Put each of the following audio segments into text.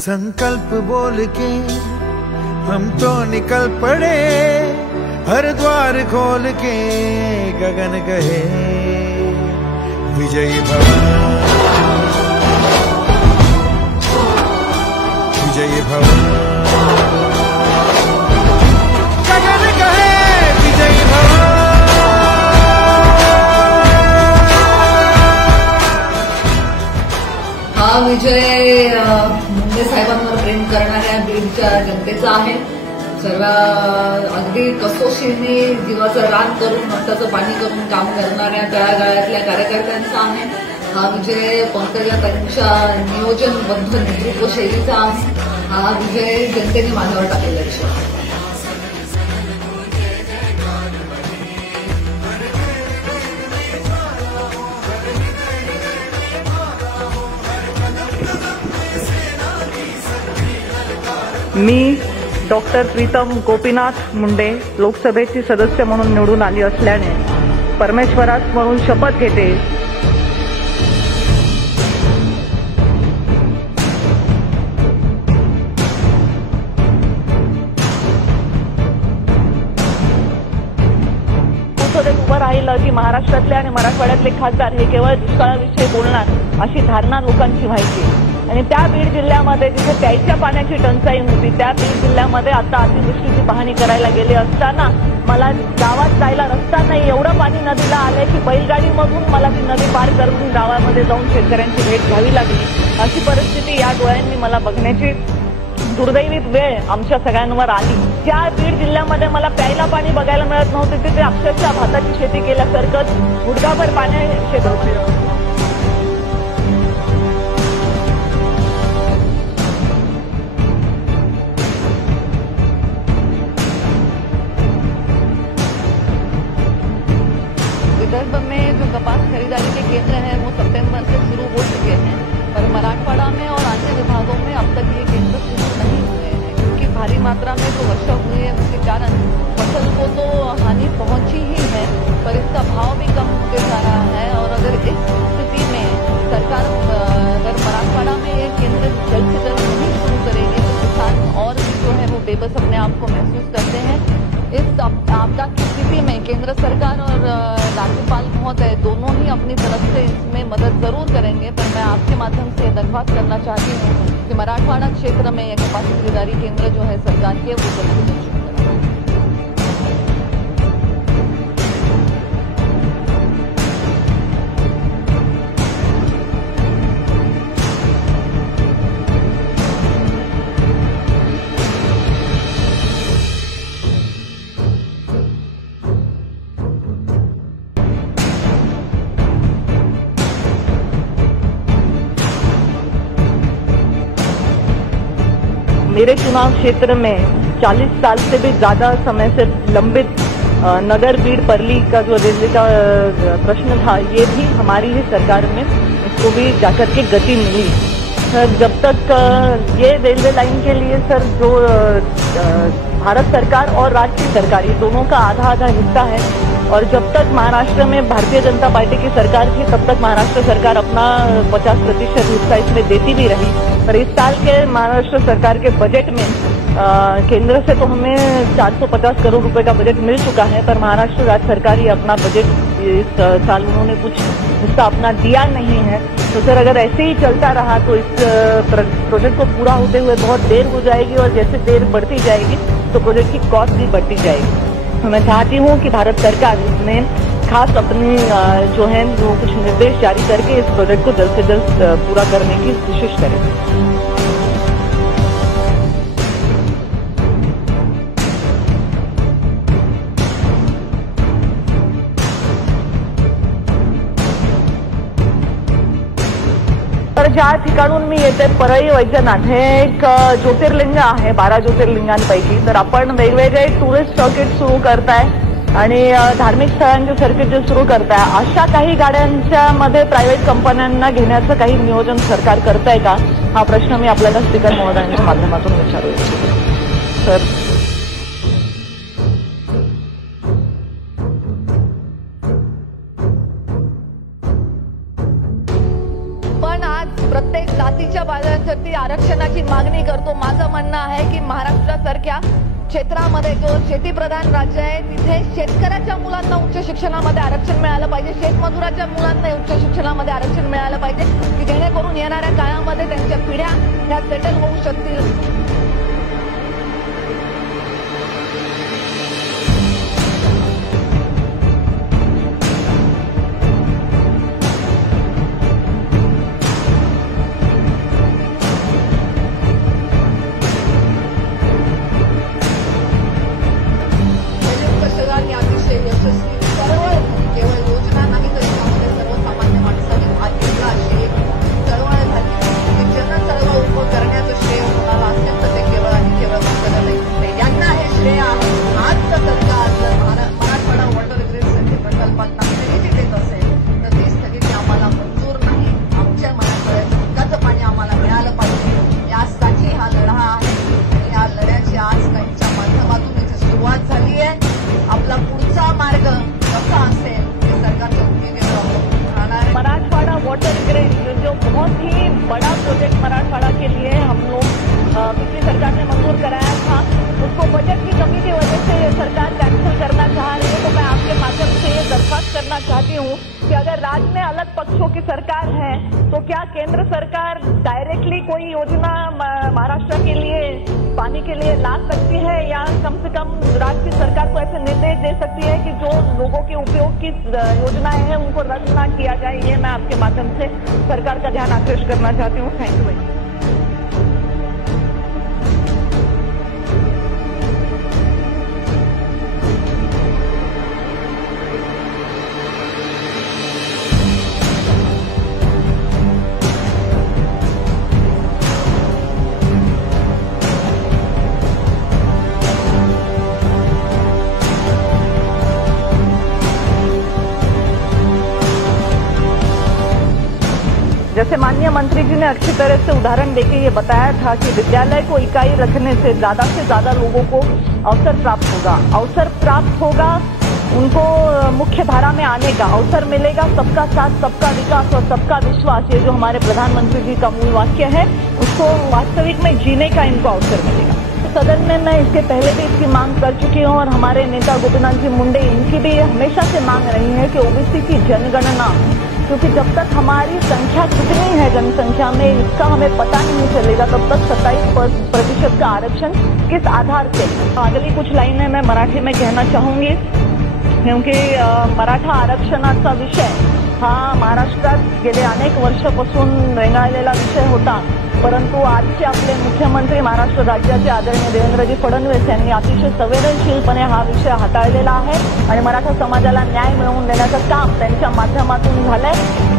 संकल्प बोल के हम तो निकल पड़े, हर द्वार खोल के गगन कहे विजयी भव, विजयी भव, गगन कहे विजयी भव। हा विजय मुंडे साहेबांवर प्रेम करणाऱ्या बीडच्या जनतेचा आहे। सर्व अगदी कसोशीने जीवाचं रान करून रक्ताचं पाणी करून काम करणाऱ्या तळागाळातल्या कार्यकर्त्यांचा आहे। हा विजय पंकजाताईंच्या नियोजनबद्ध नेतृत्व शैलीचा आहे। हा विजय जनतेने माझ्यावर टाकलेला विषय आहे। मी डॉक्टर प्रीतम गोपीनाथ मुंडे लोकसभेची सदस्य म्हणून निवडून आली असल्याने परमेश्वरास म्हणून शपथ घेते संसदेत उभं राहिलं की महाराष्ट्रातले आणि मराठवाड्यातले खासदार हे केवळ दुष्काळाविषयी बोलणार अशी धारणा लोकांची व्हायची। आणि त्या बीड जिल्ह्यामध्ये जिथे प्यायच्या पाण्याची टंचाई होती त्या बीड जिल्ह्यामध्ये आता अतिवृष्टीची पाहणी करायला गेले असताना मला गावात जायला रस्ता नाही, एवढं पाणी नदीला आलंय की बैलगाडीमधून मला ती नदी पार करून गावामध्ये जाऊन शेतकऱ्यांची भेट घ्यावी लागली। अशी परिस्थिती या डोळ्यांनी मला बघण्याची दुर्दैवी वेळ आमच्या सगळ्यांवर आली। ज्या बीड जिल्ह्यामध्ये मला प्यायला पाणी बघायला मिळत नव्हते तिथे अक्षरशः भाताची शेती केल्यासारखं गुडघाभर पाणी शेतात विदर्भ में जो कपास खरीदारी के केंद्र हैं वो सितंबर से शुरू हो चुके हैं, पर मराठवाड़ा में और अन्य विभागों में अब तक ये केंद्र शुरू नहीं हुए हैं क्योंकि भारी मात्रा में जो वर्षा हुई है उसके कारण फसल को तो हानि पहुंची ही है, पर इसका भाव भी कम होते जा रहा है। और अगर इस स्थिति में सरकार अगर मराठवाड़ा में ये केंद्र जल्द से जल्द नहीं शुरू करेगी तो किसान और भी जो है वो बेबस अपने आप को महसूस करते हैं। इस आपदा की स्थिति में केंद्र सरकार और राज्यपाल महोदय दोनों ही अपनी तरफ से इसमें मदद जरूर करेंगे, पर मैं आपके माध्यम से दरख्वास्त करना चाहती हूँ कि मराठवाड़ा क्षेत्र में यह कपास खरीदारी केंद्र जो है सरकार के वो जल्द से जल्द शुरू करें। मेरे चुनाव क्षेत्र में 40 साल से भी ज्यादा समय से लंबित नगर बीड परली का जो रेलवे का प्रश्न था ये भी हमारी ही सरकार में इसको भी जाकर के गति मिली। सर जब तक ये रेलवे लाइन के लिए सर जो भारत सरकार और राज्य सरकार ये दोनों का आधा आधा हिस्सा है और जब तक महाराष्ट्र में भारतीय जनता पार्टी की सरकार थी तब तक महाराष्ट्र सरकार अपना 50% हिस्सा इसमें देती भी रही। पर इस साल के महाराष्ट्र सरकार के बजट में केंद्र से तो हमें 450 करोड़ रुपए का बजट मिल चुका है, पर महाराष्ट्र राज्य सरकार ही अपना बजट इस साल उन्होंने कुछ हिस्सा अपना दिया नहीं है। तो सर अगर ऐसे ही चलता रहा तो इस प्रोजेक्ट को पूरा होते हुए बहुत देर हो जाएगी और जैसे देर बढ़ती जाएगी तो प्रोजेक्ट की कॉस्ट भी बढ़ती जाएगी। तो मैं चाहती हूँ कि भारत सरकार इसमें खास अपनी जो है वो कुछ निर्देश जारी करके इस प्रोजेक्ट को जल्द से जल्द पूरा करने की कोशिश करें। तर ज्या ठिकाणून मी येते परळी वैजनाथ हे एक ज्योतिर्लिंग आहे 12 ज्योतिर्लिंगांपैकी। तर आपण वेगवेगळे टुरिस्ट सर्किट सुरू करताय आणि धार्मिक स्थळांचे सर्किट जे सुरू करताय अशा काही गाड्यांच्या मध्ये प्रायव्हेट कंपन्यांना घेण्याचं काही नियोजन सरकार करताय का हा प्रश्न मी आपल्याला स्पीकर महोदयांच्या माध्यमातून विचारू इच्छिते। सर पण आज प्रत्येक जातीच्या बाजारासाठी आरक्षणाची मागणी करतो. माझं म्हणणं आहे की महाराष्ट्रासारख्या क्षेत्रामध्ये जो शेतीप्रधान राज्य आहे तिथे शेतकऱ्याच्या मुलांना उच्च शिक्षणामध्ये आरक्षण मिळालं पाहिजे, शेतमजुराच्या मुलांना उच्च शिक्षणामध्ये आरक्षण मिळालं पाहिजे की जेणेकरून येणाऱ्या काळामध्ये त्यांच्या पिढ्या ह्या सेटल होऊ शकतील. पिछली सरकार ने मंजूर कराया था, उसको बजट की कमी की वजह से ये सरकार कैंसिल करना चाह रही है। तो मैं आपके माध्यम से ये दरख्वास्त करना चाहती हूँ कि अगर राज्य में अलग पक्षों की सरकार है तो क्या केंद्र सरकार डायरेक्टली कोई योजना महाराष्ट्र के लिए पानी के लिए ला सकती है, या कम से कम राज्य सरकार को ऐसे निर्देश दे सकती है कि जो लोगों के उपयोग की योजनाएं हैं उनको रद्द न किया जाए। ये मैं आपके माध्यम से सरकार का ध्यान आकृष्ट करना चाहती हूँ। Thank you. जैसे माननीय मंत्री जी ने अच्छी तरह से उदाहरण देके ये बताया था कि विद्यालय को इकाई रखने से ज्यादा लोगों को अवसर प्राप्त होगा, उनको मुख्य धारा में आने का अवसर मिलेगा। सबका साथ, सबका विकास और सबका विश्वास, ये जो हमारे प्रधानमंत्री जी का मूल वाक्य है, उसको वास्तविक में जीने का इनको अवसर मिलेगा। सदन में मैं इसके पहले भी इसकी मांग कर चुकी हूँ और हमारे नेता गोपीनाथ जी मुंडे इनकी भी हमेशा से मांग रही है कि ओबीसी की जनगणना, क्योंकि जब तक हमारी संख्या कितनी है जनसंख्या में इसका हमें पता नहीं चलेगा, तब तक 27% का आरक्षण किस आधार से। अगली कुछ लाइनें मैं मराठी में कहना चाहूंगी, क्योंकि मराठा आरक्षणाचा विषय हा महाराष्ट्रात गेले अनेक वर्षापासून रेंगाळलेला विषय होता, परंतु आजचे आपले मुख्यमंत्री महाराष्ट्र राज्याचे आदरणीय देवेंद्रजी फडणवीस यांनी अतिशय संवेदनशीलपणे हा विषय हाताळलेला आहे आणि मराठा समाजाला न्याय मिळवून देण्याचं काम त्यांच्या माध्यमातून झालंय।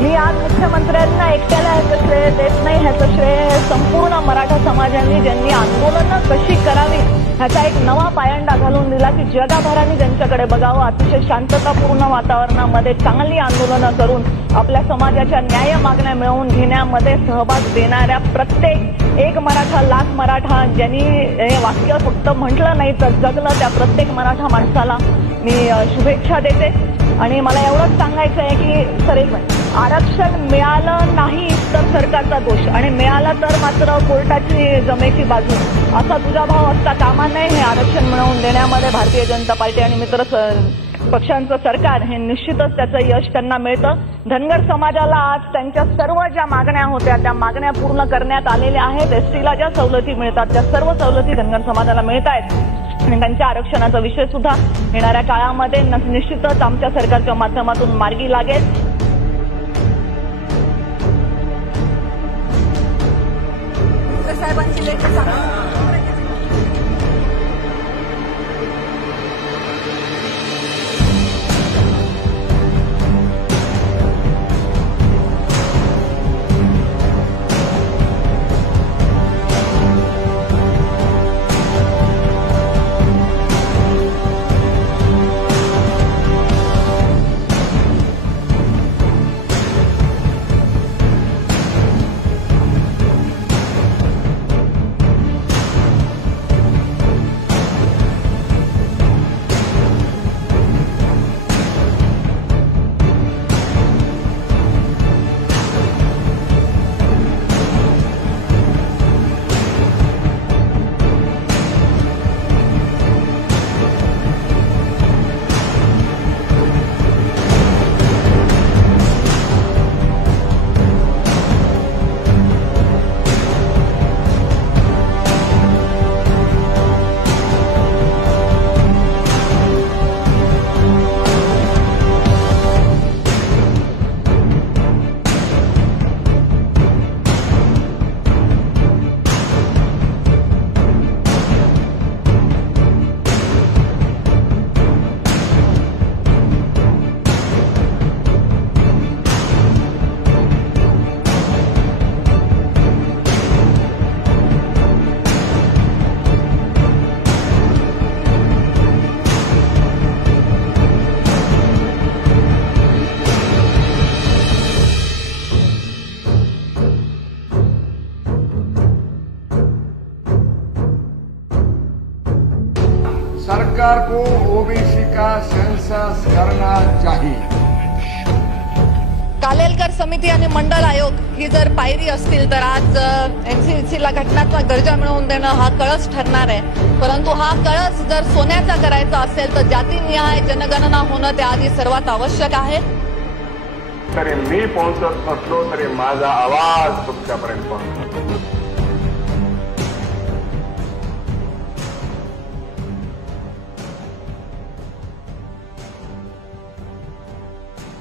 मी आज मुख्यमंत्र्यांना एकट्याला ह्याचं श्रेय देत नाही, ह्याचं श्रेय संपूर्ण मराठा समाजांनी ज्यांनी आंदोलनं कशी करावी ह्याचा एक नवा पायंडा घालून दिला की जगभराने ज्यांच्याकडे बघावं, अतिशय शांततापूर्ण वातावरणामध्ये चांगली आंदोलनं करून आपल्या समाजाच्या न्याय मागण्या मिळवून घेण्यामध्ये सहभाग देणाऱ्या प्रत्येक एक मराठा लाख मराठा, ज्यांनी हे वाक्य फक्त म्हटलं नाही तर जगलं, त्या प्रत्येक मराठा माणसाला मी शुभेच्छा देते। आणि मला एवढंच सांगायचं आहे की सरेल आरक्षण मिळालं नाही तर सरकारचा दोष, आणि मिळालं तर मात्र कोर्टाची जमेची बाजू, असा तुझा भाव असता कामा नये। हे आरक्षण मिळवून देण्यामध्ये भारतीय जनता पार्टी आणि मित्र पक्षांचं सरकार हे निश्चितच त्याचं यश त्यांना मिळतं। धनगर समाजाला आज त्यांच्या सर्व ज्या मागण्या होत्या त्या मागण्या पूर्ण करण्यात आलेल्या आहेत। एसटीला ज्या सवलती मिळतात त्या सर्व सवलती धनगर समाजाला मिळत आहेत आणि त्यांच्या आरक्षणाचा विषय सुद्धा येणाऱ्या काळामध्ये निश्चितच आमच्या सरकारच्या माध्यमातून मार्गी लागेल। साहेबांची लेख सरकार को ओबीसी का सेंसस करना चाहिए। कालेलकर समिती आणि मंडळ आयोग ही जर पायरी असतील तर आज एनसीसीला घटनात्मक दर्जा मिळवून देणं हा कळस ठरणार आहे। परंतु हा कळस जर सोन्याचा करायचा असेल तर जातीनिहाय जनगणना होणं त्याआधी सर्वात आवश्यक आहे। तरी मी पोहोचत नसलो तरी माझा आवाज तुमच्यापर्यंत पोहोचतो।